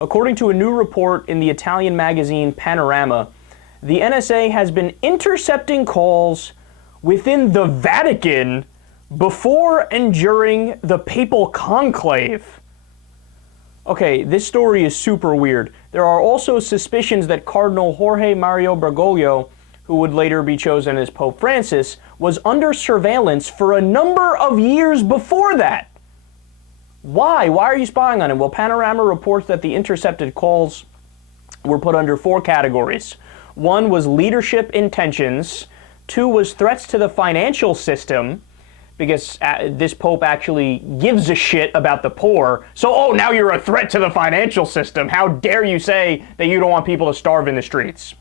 According to a new report in the Italian magazine Panorama, the NSA has been intercepting calls within the Vatican before and during the papal conclave. Okay, this story is super weird. There are also suspicions that Cardinal Jorge Mario Bergoglio, who would later be chosen as Pope Francis, was under surveillance for a number of years before that. Why? Why are you spying on him? Well, Panorama reports that the intercepted calls were put under 4 categories. 1 was leadership intentions. 2 was threats to the financial system, because this pope actually gives a shit about the poor. So, oh, now you're a threat to the financial system. How dare you say that you don't want people to starve in the streets?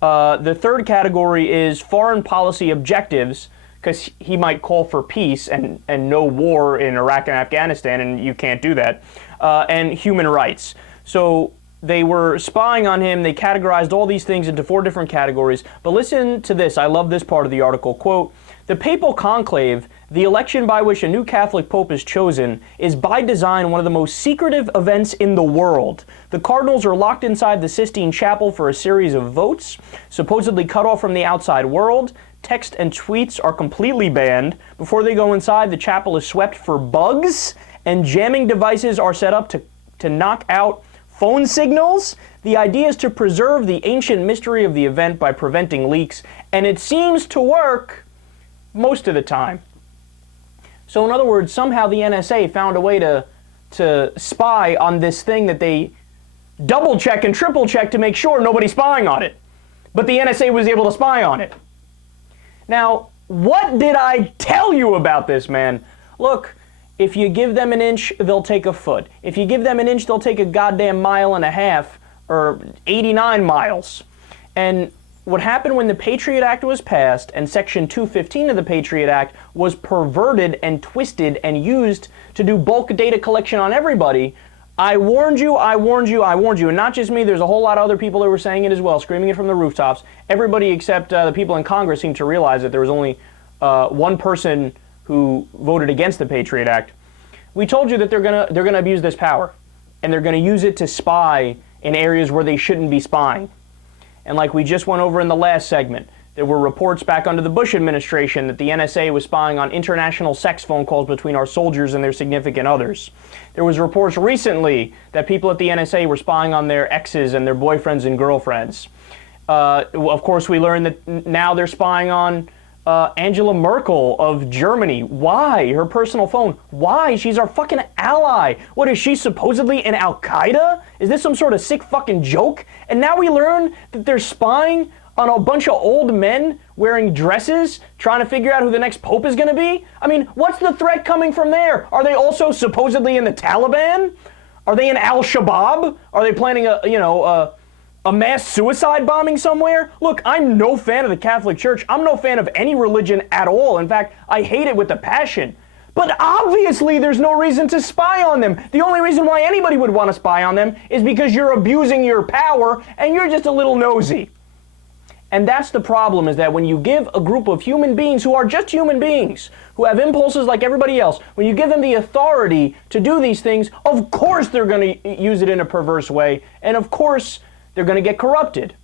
The 3rd category is foreign policy objectives, because he might call for peace and no war in Iraq and Afghanistan, and you can't do that, and human rights. So they were spying on him. They categorized all these things into 4 different categories. But listen to this. I love this part of the article. Quote, "The papal conclave, the election by which a new Catholic pope is chosen, is by design one of the most secretive events in the world. The cardinals are locked inside the Sistine Chapel for a series of votes, supposedly cut off from the outside world. Text and tweets are completely banned. Before they go inside, the chapel is swept for bugs, and jamming devices are set up to knock out phone signals. The idea is to preserve the ancient mystery of the event by preventing leaks, and it seems to work most of the time." So in other words, somehow the NSA found a way to spy on this thing that they double check and triple check to make sure nobody's spying on it. But the NSA was able to spy on it. Now, what did I tell you about this, man? Look, if you give them an inch, they'll take a foot. If you give them an inch, they'll take a goddamn mile and a half, or 89 miles. And what happened when the Patriot Act was passed and Section 215 of the Patriot Act was perverted and twisted and used to do bulk data collection on everybody, I warned you, I warned you, I warned you. And not just me, there's a whole lot of other people that were saying it as well, screaming it from the rooftops. Everybody except the people in Congress seemed to realize that there was only one person who voted against the Patriot Act. We told you that they're gonna abuse this power, and they're gonna use it to spy in areas where they shouldn't be spying. And like we just went over in the last segment, there were reports back under the Bush administration that the NSA was spying on international sex phone calls between our soldiers and their significant others. There was reports recently that people at the NSA were spying on their exes and their boyfriends and girlfriends. Of course, we learned that now they're spying on Angela Merkel of Germany. Why? Her personal phone. Why? She's our fucking ally. What, is she supposedly in Al-Qaeda? Is this some sort of sick fucking joke? And now we learn that they're spying on a bunch of old men wearing dresses, trying to figure out who the next pope is going to be? I mean, what's the threat coming from there? Are they also supposedly in the Taliban? Are they in Al-Shabaab? Are they planning a mass suicide bombing somewhere? Look, I'm no fan of the Catholic Church. I'm no fan of any religion at all. In fact, I hate it with a passion. But obviously there's no reason to spy on them. The only reason why anybody would want to spy on them is because you're abusing your power and you're just a little nosy. And that's the problem, is that when you give a group of human beings who are just human beings, who have impulses like everybody else, when you give them the authority to do these things, of course they're going to use it in a perverse way, and of course they're going to get corrupted.